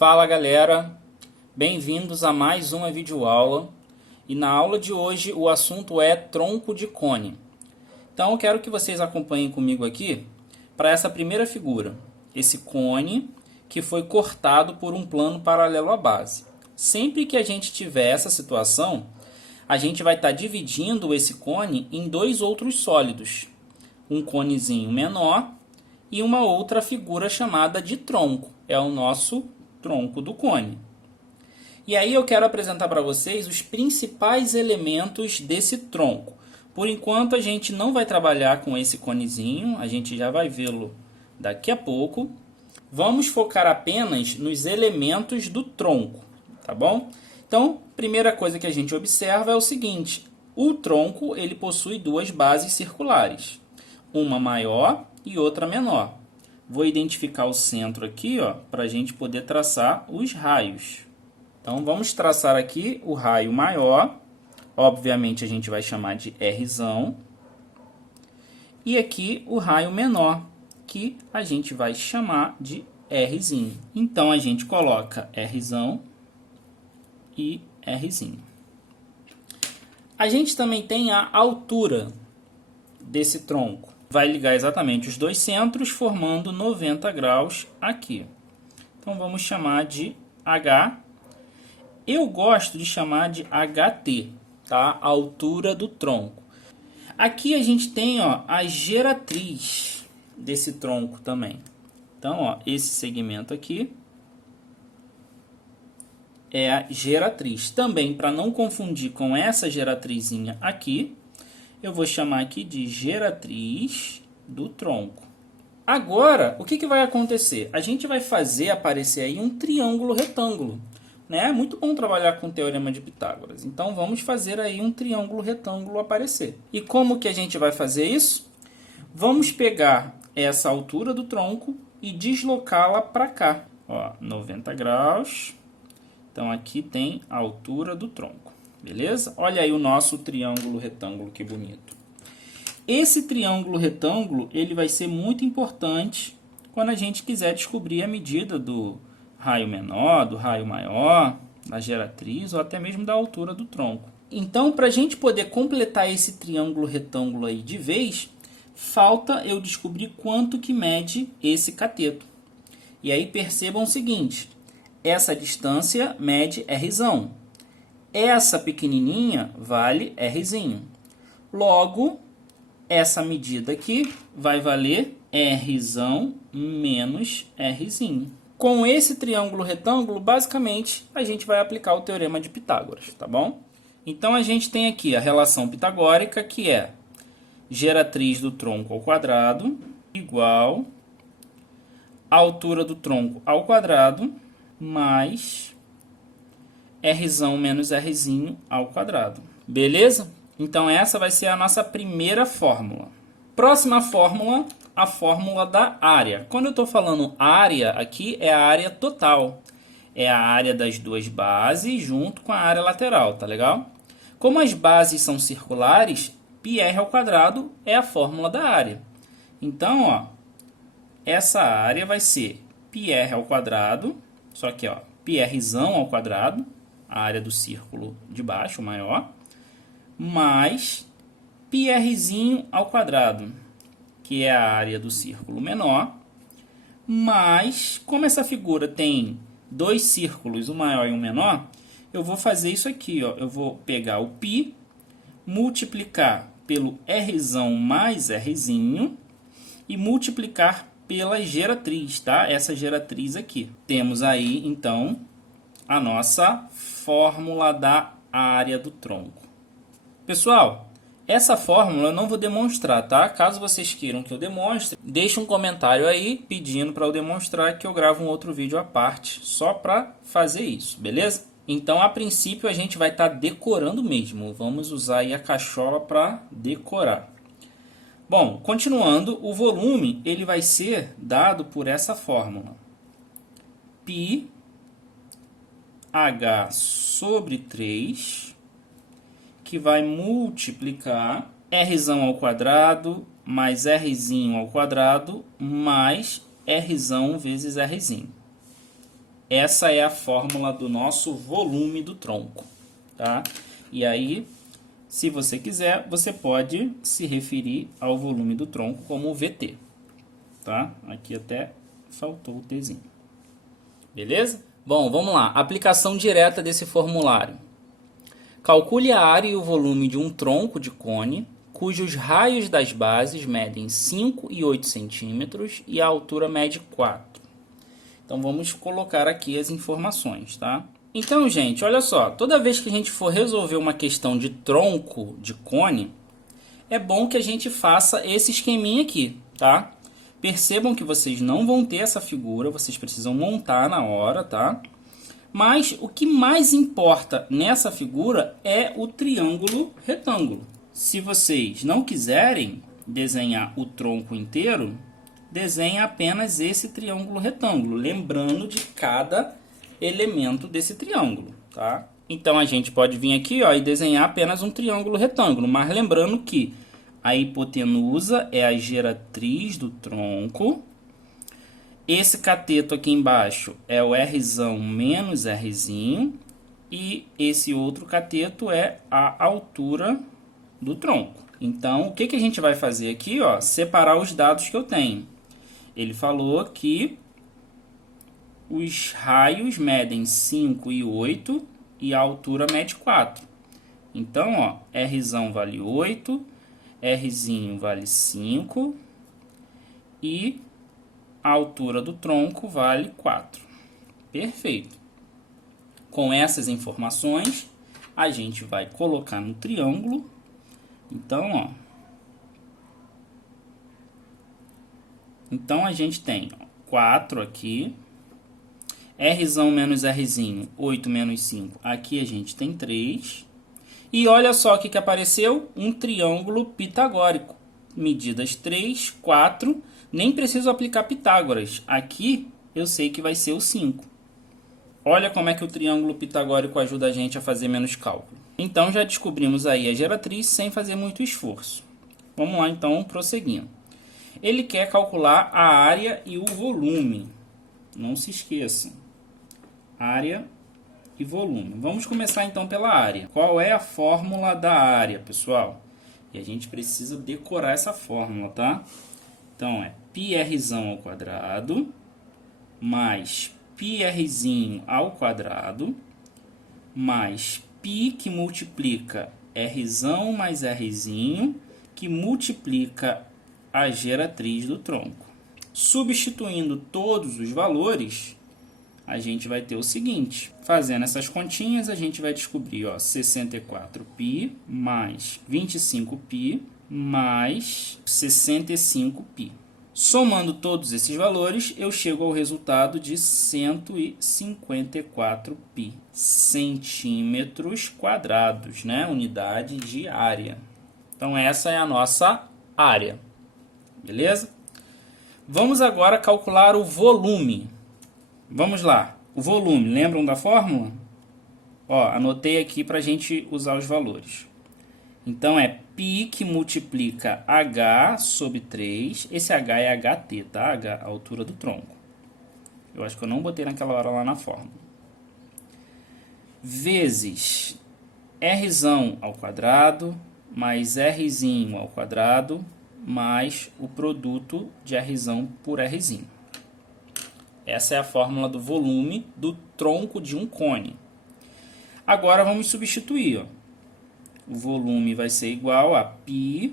Fala galera, bem-vindos a mais uma videoaula e na aula de hoje o assunto é tronco de cone. Então eu quero que vocês acompanhem comigo aqui para essa primeira figura, esse cone que foi cortado por um plano paralelo à base. Sempre que a gente tiver essa situação, a gente vai estar dividindo esse cone em dois outros sólidos, um conezinho menor e uma outra figura chamada de tronco, é o nosso tronco do cone. E aí eu quero apresentar para vocês os principais elementos desse tronco. Por enquanto a gente não vai trabalhar com esse conezinho, a gente já vai vê-lo daqui a pouco. Vamos focar apenas nos elementos do tronco, tá bom? Então, primeira coisa que a gente observa é o seguinte: o tronco ele possui duas bases circulares, uma maior e outra menor. Vou identificar o centro aqui, para a gente poder traçar os raios. Então, vamos traçar aqui o raio maior. Obviamente, a gente vai chamar de Rzão. E aqui o raio menor, que a gente vai chamar de Rzinho. Então, a gente coloca Rzão e Rzinho. A gente também tem a altura desse tronco. Vai ligar exatamente os dois centros, formando 90 graus aqui. Então, vamos chamar de H. Eu gosto de chamar de HT, tá? A altura do tronco. Aqui a gente tem, a geratriz desse tronco também. Então, esse segmento aqui é a geratriz. Também, para não confundir com essa geratrizinha aqui, eu vou chamar aqui de geratriz do tronco. Agora, o que vai acontecer? A gente vai fazer aparecer aí um triângulo retângulo. É muito bom trabalhar com o Teorema de Pitágoras. Então, vamos fazer aí um triângulo retângulo aparecer. E como que a gente vai fazer isso? Vamos pegar essa altura do tronco e deslocá-la para cá. 90 graus. Então, aqui tem a altura do tronco. Beleza? Olha aí o nosso triângulo retângulo, que bonito. Esse triângulo retângulo, ele vai ser muito importante quando a gente quiser descobrir a medida do raio menor, do raio maior, da geratriz ou até mesmo da altura do tronco. Então, para a gente poder completar esse triângulo retângulo aí de vez, falta eu descobrir quanto que mede esse cateto. E aí percebam o seguinte, essa distância mede Rzão. Essa pequenininha vale Rzinho. Logo, essa medida aqui vai valer Rzão menos Rzinho. Com esse triângulo retângulo, basicamente, a gente vai aplicar o Teorema de Pitágoras, tá bom? Então, a gente tem aqui a relação pitagórica, que é geratriz do tronco ao quadrado igual a altura do tronco ao quadrado mais Rzão menos Rzinho ao quadrado. Beleza? Então, essa vai ser a nossa primeira fórmula. Próxima fórmula, a fórmula da área. Quando eu estou falando área, aqui é a área total. É a área das duas bases junto com a área lateral, tá legal? Como as bases são circulares, πr ao quadrado é a fórmula da área. Então, essa área vai ser πr ao quadrado, só que πrzão ao quadrado, a área do círculo de baixo, maior, mais πrzinho ao quadrado, que é a área do círculo menor, mas, como essa figura tem dois círculos, um maior e um menor, eu vou fazer isso aqui, eu vou pegar o π, multiplicar pelo Rzão mais Rzinho e multiplicar pela geratriz, tá? Essa geratriz aqui. Temos aí, então, a nossa fórmula da área do tronco. Pessoal, essa fórmula eu não vou demonstrar, tá? Caso vocês queiram que eu demonstre, deixe um comentário aí pedindo para eu demonstrar, que eu gravo um outro vídeo à parte, só para fazer isso, beleza? Então, a princípio, a gente vai estar decorando mesmo. Vamos usar aí a cachola para decorar. Bom, continuando, o volume ele vai ser dado por essa fórmula. Π H sobre 3, que vai multiplicar Rzão ao quadrado mais Rzinho ao quadrado mais Rzão vezes Rzinho. essa é a fórmula do nosso volume do tronco, tá? E aí, se você quiser, você pode se referir ao volume do tronco como VT, tá? Aqui até faltou o Tzinho. Beleza? Bom, vamos lá. Aplicação direta desse formulário. Calcule a área e o volume de um tronco de cone, cujos raios das bases medem 5 e 8 centímetros e a altura mede 4. Então, vamos colocar aqui as informações, tá? Então, gente, olha só. Toda vez que a gente for resolver uma questão de tronco de cone, é bom que a gente faça esse esqueminha aqui, tá? Percebam que vocês não vão ter essa figura, vocês precisam montar na hora, tá? Mas o que mais importa nessa figura é o triângulo retângulo. Se vocês não quiserem desenhar o tronco inteiro, desenhe apenas esse triângulo retângulo, lembrando de cada elemento desse triângulo, tá? Então a gente pode vir aqui, ó, e desenhar apenas um triângulo retângulo, mas lembrando que a hipotenusa é a geratriz do tronco. Esse cateto aqui embaixo é o Rzão menos Rzinho. E esse outro cateto é a altura do tronco. Então, o que que a gente vai fazer aqui, ó? Separar os dados que eu tenho. Ele falou que os raios medem 5 e 8 e a altura mede 4. Então, ó, Rzão vale 8, Rzinho vale 5 e a altura do tronco vale 4. Perfeito. Com essas informações, a gente vai colocar no triângulo. Então, ó. Então, a gente tem 4 aqui. Rzão menos Rzinho, 8 menos 5. Aqui a gente tem 3. E olha só o que apareceu. Um triângulo pitagórico. Medidas 3, 4. Nem preciso aplicar Pitágoras. Aqui eu sei que vai ser o 5. Olha como é que o triângulo pitagórico ajuda a gente a fazer menos cálculo. Então já descobrimos aí a geratriz sem fazer muito esforço. Vamos lá então, prosseguindo. Ele quer calcular a área e o volume. Não se esqueçam. Área e volume. Vamos começar então pela área. Qual é a fórmula da área, pessoal? E a gente precisa decorar essa fórmula, tá? Então é πrzão ao quadrado mais πrzinho ao quadrado mais π que multiplica rzão mais rzinho que multiplica a geratriz do tronco. Substituindo todos os valores, a gente vai ter o seguinte. Fazendo essas continhas, a gente vai descobrir, ó, 64π mais 25π mais 65π. Somando todos esses valores, eu chego ao resultado de 154π. Centímetros quadrados, né? Unidade de área. Então, essa é a nossa área. Beleza? Vamos agora calcular o volume. Vamos lá. O volume, lembram da fórmula? Ó, anotei aqui para a gente usar os valores. Então, é π que multiplica h sobre 3. Esse h é ht, tá? H, a altura do tronco. Eu acho que eu não botei naquela hora lá na fórmula. Vezes rzão ao quadrado, mais rzinho ao quadrado, mais o produto de rzão por rzinho. Essa é a fórmula do volume do tronco de um cone. Agora vamos substituir, ó. O volume vai ser igual a π,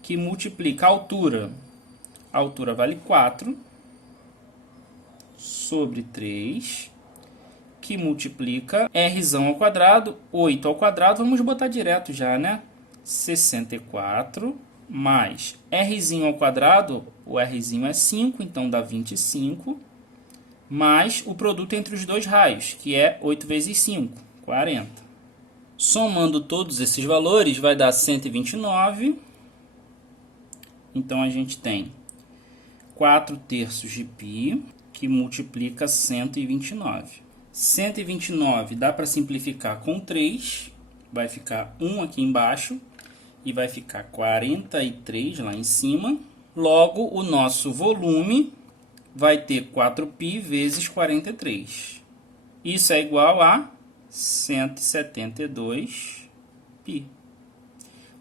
que multiplica a altura. A altura vale 4, sobre 3, que multiplica rzão ao quadrado, 8 ao quadrado, vamos botar direto já, né? 64, mais rzinho ao quadrado, o rzinho é 5, então dá 25, mais o produto entre os dois raios, que é 8 vezes 5, 40. Somando todos esses valores, vai dar 129. Então, a gente tem 4/3 de π, que multiplica 129. 129 dá para simplificar com 3. Vai ficar 1 aqui embaixo. E vai ficar 43 lá em cima. Logo, o nosso volume vai ter 4π vezes 43. Isso é igual a 172π.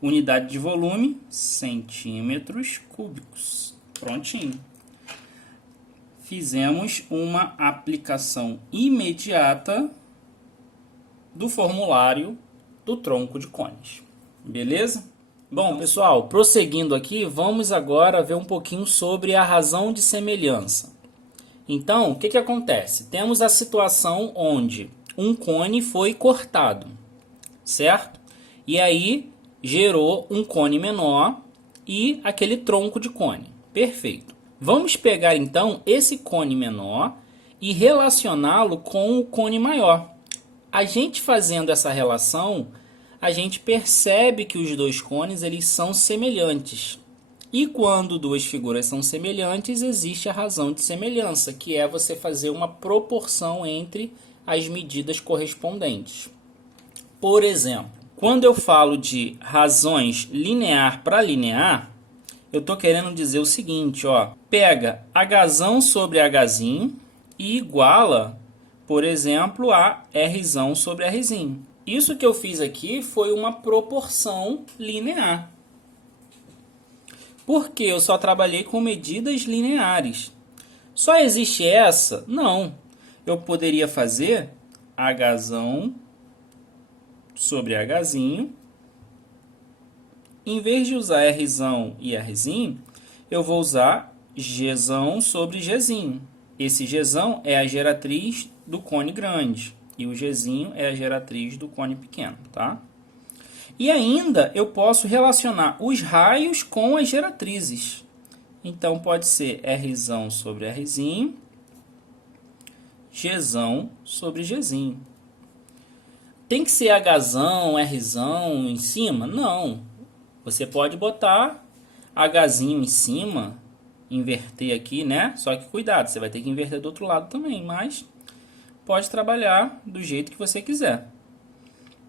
Unidade de volume, centímetros cúbicos. Prontinho. Fizemos uma aplicação imediata do formulário do tronco de cones. Beleza? Bom, pessoal, prosseguindo aqui, vamos agora ver um pouquinho sobre a razão de semelhança. Então, o que acontece? Temos a situação onde um cone foi cortado, certo? E aí gerou um cone menor e aquele tronco de cone. Perfeito. Vamos pegar então esse cone menor e relacioná-lo com o cone maior. A gente fazendo essa relação, a gente percebe que os dois cones eles são semelhantes. E quando duas figuras são semelhantes, existe a razão de semelhança, que é você fazer uma proporção entre as medidas correspondentes. Por exemplo, quando eu falo de razões linear para linear, eu estou querendo dizer o seguinte, ó, pega Hzão sobre Hzinho e iguala, por exemplo, a Rzão sobre Rzinho. Isso que eu fiz aqui foi uma proporção linear. Porque eu só trabalhei com medidas lineares. Só existe essa? Não. Eu poderia fazer Hzão sobre Hzinho. Em vez de usar Rzão e Rzinho, eu vou usar Gzão sobre Gzinho. Esse Gzão é a geratriz do cone grande e o Gzinho é a geratriz do cone pequeno, tá? E ainda eu posso relacionar os raios com as geratrizes. Então pode ser Rzão sobre Rzinho, Gzão sobre Gzinho. Tem que ser Hzão, Rzão em cima? Não. Você pode botar Hzinho em cima, inverter aqui, né? Só que cuidado, você vai ter que inverter do outro lado também, mas pode trabalhar do jeito que você quiser.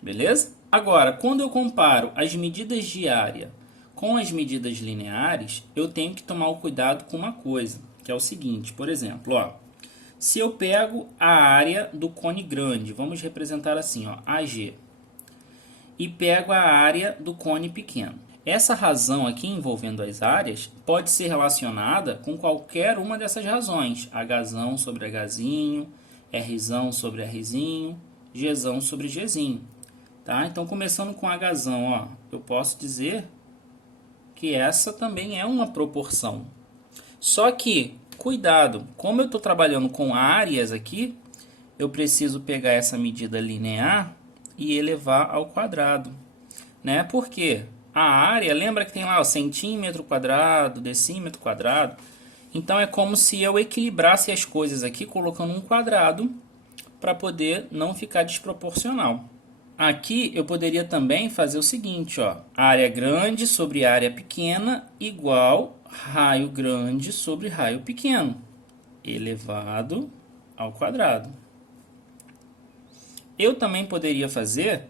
Beleza? Agora, quando eu comparo as medidas de área com as medidas lineares, eu tenho que tomar o cuidado com uma coisa, que é o seguinte, por exemplo, ó, se eu pego a área do cone grande, vamos representar assim, ó, AG, e pego a área do cone pequeno. Essa razão aqui envolvendo as áreas pode ser relacionada com qualquer uma dessas razões, Hzão sobre Hzinho, Rzão sobre Rzinho, Gzão sobre Gzinho. Tá? Então, começando com Hzão, ó, eu posso dizer que essa também é uma proporção. Só que, cuidado, como eu estou trabalhando com áreas aqui, eu preciso pegar essa medida linear e elevar ao quadrado. Né? Por quê? A área, lembra que tem lá o centímetro quadrado, decímetro quadrado? Então, é como se eu equilibrasse as coisas aqui, colocando um quadrado, para poder não ficar desproporcional. Aqui eu poderia também fazer o seguinte, ó, área grande sobre área pequena igual raio grande sobre raio pequeno, elevado ao quadrado. Eu também poderia fazer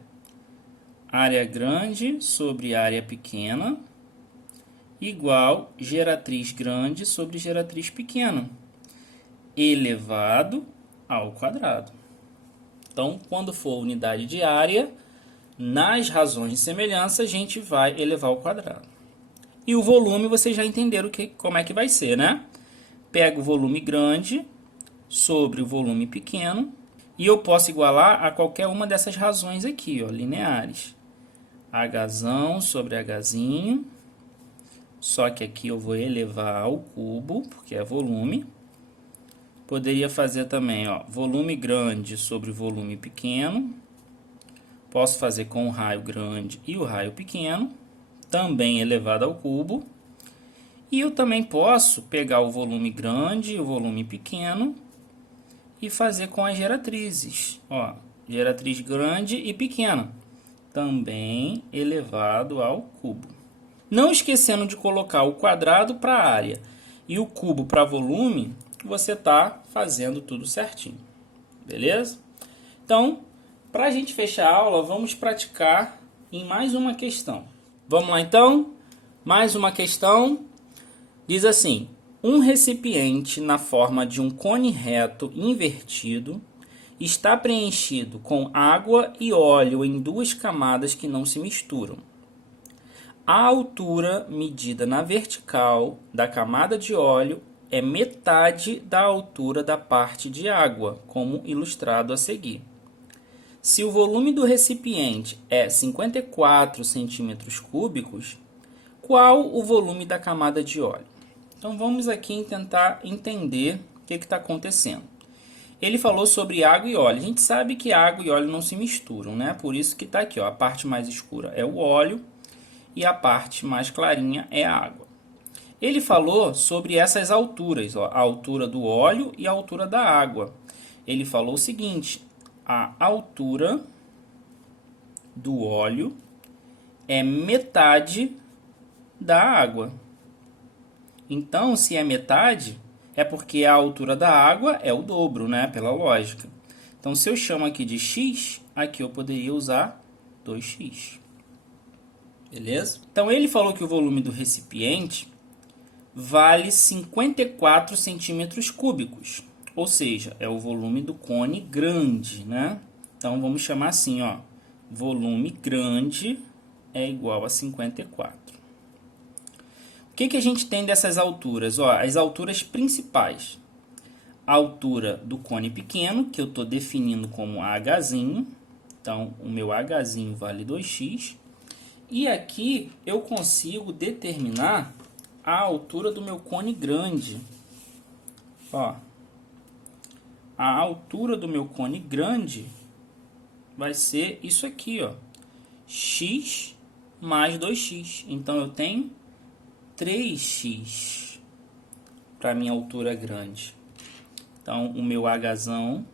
área grande sobre área pequena igual geratriz grande sobre geratriz pequena, elevado ao quadrado. Então, quando for unidade de área, nas razões de semelhança, a gente vai elevar ao quadrado. E o volume, vocês já entenderam como é que vai ser, né? Pego o volume grande sobre o volume pequeno e eu posso igualar a qualquer uma dessas razões aqui, ó, lineares. Hzão sobre Hzinho, só que aqui eu vou elevar ao cubo, porque é volume. Poderia fazer também, ó, volume grande sobre volume pequeno. Posso fazer com o raio grande e o raio pequeno, também elevado ao cubo. E eu também posso pegar o volume grande e o volume pequeno e fazer com as geratrizes. Ó, geratriz grande e pequena, também elevado ao cubo. Não esquecendo de colocar o quadrado para a área e o cubo para volume, você está fazendo tudo certinho, beleza? Então, para a gente fechar a aula, vamos praticar em mais uma questão. Vamos lá então? Mais uma questão. Diz assim, Um recipiente na forma de um cone reto invertido está preenchido com água e óleo em duas camadas que não se misturam. A altura medida na vertical da camada de óleo é metade da altura da parte de água, como ilustrado a seguir. Se o volume do recipiente é 54 centímetros cúbicos, qual o volume da camada de óleo? Então vamos aqui tentar entender o que está acontecendo. Ele falou sobre água e óleo. A gente sabe que água e óleo não se misturam, né? Por isso que está aqui, ó, a parte mais escura é o óleo e a parte mais clarinha é a água. Ele falou sobre essas alturas, ó, a altura do óleo e a altura da água. Ele falou o seguinte: a altura do óleo é metade da água. Então, se é metade, é porque a altura da água é o dobro, né? Pela lógica. Então, se eu chamo aqui de x, aqui eu poderia usar 2x. Beleza? Então, ele falou que o volume do recipiente vale 54 centímetros cúbicos. Ou seja, é o volume do cone grande, né? Então, vamos chamar assim, ó. Volume grande é igual a 54. O que a gente tem dessas alturas? Ó, as alturas principais. A altura do cone pequeno, que eu estou definindo como Hzinho. Então, o meu Hzinho vale 2x. E aqui eu consigo determinar a altura do meu cone grande. Ó, a altura do meu cone grande vai ser isso aqui, ó. X mais 2x. Então, eu tenho 3x para minha altura grande. Então, o meu Hzão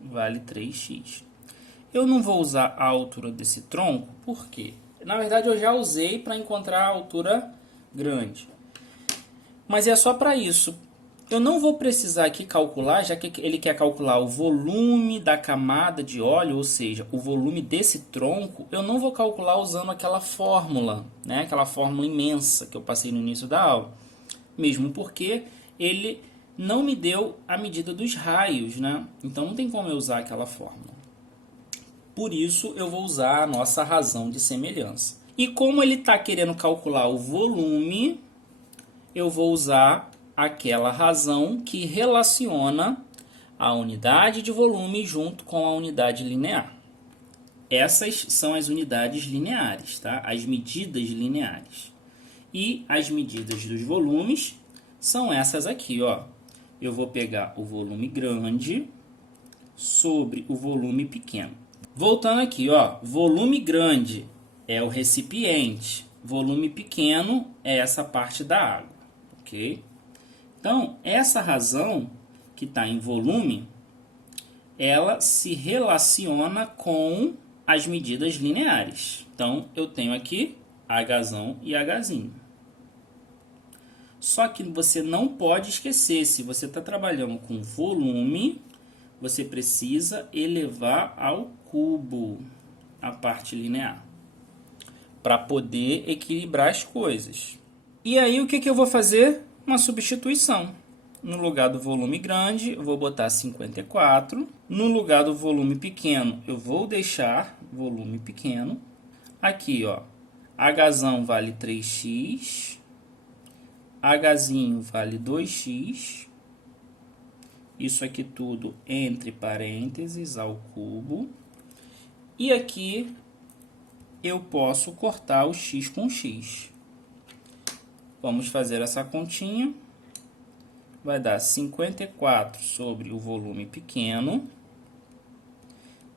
vale 3x. Eu não vou usar a altura desse tronco, por quê? Na verdade, eu já usei para encontrar a altura grande. Mas é só para isso. Eu não vou precisar aqui calcular, já que ele quer calcular o volume da camada de óleo, ou seja, o volume desse tronco, eu não vou calcular usando aquela fórmula, né? Aquela fórmula imensa que eu passei no início da aula. Mesmo porque ele não me deu a medida dos raios, né? Então não tem como eu usar aquela fórmula. Por isso eu vou usar a nossa razão de semelhança. E como ele está querendo calcular o volume, eu vou usar aquela razão que relaciona a unidade de volume junto com a unidade linear. Essas são as unidades lineares, tá? As medidas lineares. E as medidas dos volumes são essas aqui, ó. Eu vou pegar o volume grande sobre o volume pequeno. Voltando aqui, ó, volume grande é o recipiente, volume pequeno é essa parte da água, ok? Então, essa razão que está em volume, ela se relaciona com as medidas lineares. Então, eu tenho aqui Hzão e Hzinho. Só que você não pode esquecer, se você está trabalhando com volume, você precisa elevar ao cubo a parte linear, para poder equilibrar as coisas. E aí, o que eu vou fazer? Uma substituição. No lugar do volume grande, eu vou botar 54. No lugar do volume pequeno, eu vou deixar volume pequeno. Aqui, ó, Hzão vale 3x. Hzinho vale 2x. Isso aqui tudo entre parênteses ao cubo. E aqui eu posso cortar o x com x. Vamos fazer essa continha. Vai dar 54 sobre o volume pequeno.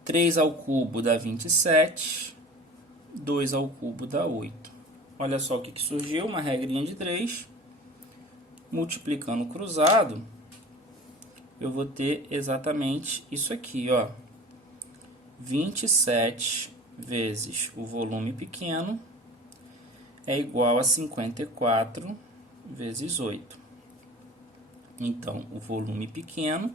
3 ao cubo dá 27. 2 ao cubo dá 8. Olha só o que surgiu, uma regrinha de 3. Multiplicando cruzado, eu vou ter exatamente isso aqui, ó. 27 vezes o volume pequeno é igual a 54 vezes 8. Então, o volume pequeno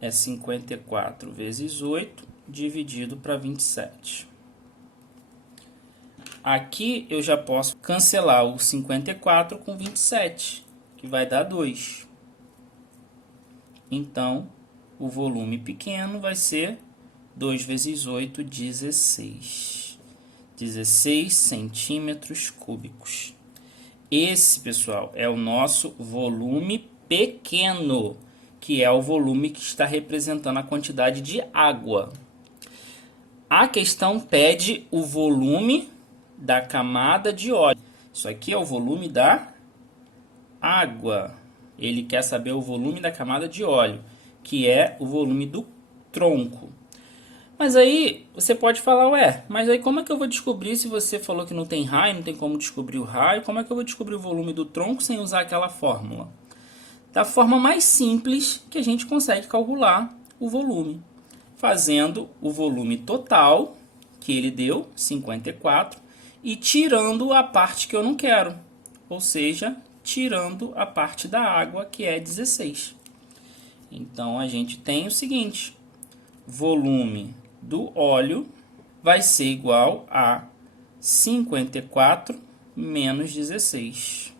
é 54 vezes 8 dividido para 27. Aqui eu já posso cancelar o 54 com 27. que vai dar 2. Então, o volume pequeno vai ser 2 vezes 8, 16. 16 centímetros cúbicos. Esse, pessoal, é o nosso volume pequeno, que é o volume que está representando a quantidade de água. A questão pede o volume da camada de óleo. Isso aqui é o volume da água. Ele quer saber o volume da camada de óleo, que é o volume do tronco. Mas aí você pode falar, ué, mas aí como é que eu vou descobrir, se você falou que não tem raio, não tem como descobrir o raio, como é que eu vou descobrir o volume do tronco sem usar aquela fórmula? Da forma mais simples que a gente consegue calcular o volume, fazendo o volume total, que ele deu, 54, e tirando a parte que eu não quero, ou seja, tirando a parte da água, que é 16. Então, a gente tem o seguinte, volume do óleo vai ser igual a 54 menos 16,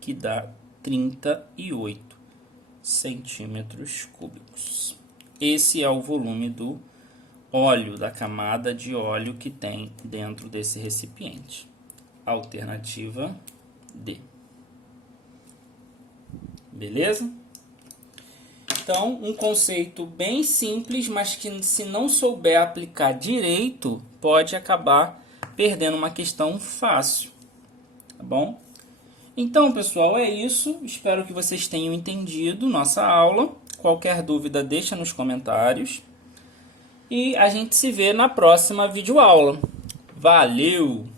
que dá 38 centímetros cúbicos. Esse é o volume do óleo, da camada de óleo que tem dentro desse recipiente. Alternativa D. Beleza? Então, um conceito bem simples, mas que se não souber aplicar direito, pode acabar perdendo uma questão fácil. Tá bom? Então, pessoal, é isso. Espero que vocês tenham entendido nossa aula. Qualquer dúvida, deixa nos comentários. E a gente se vê na próxima videoaula. Valeu!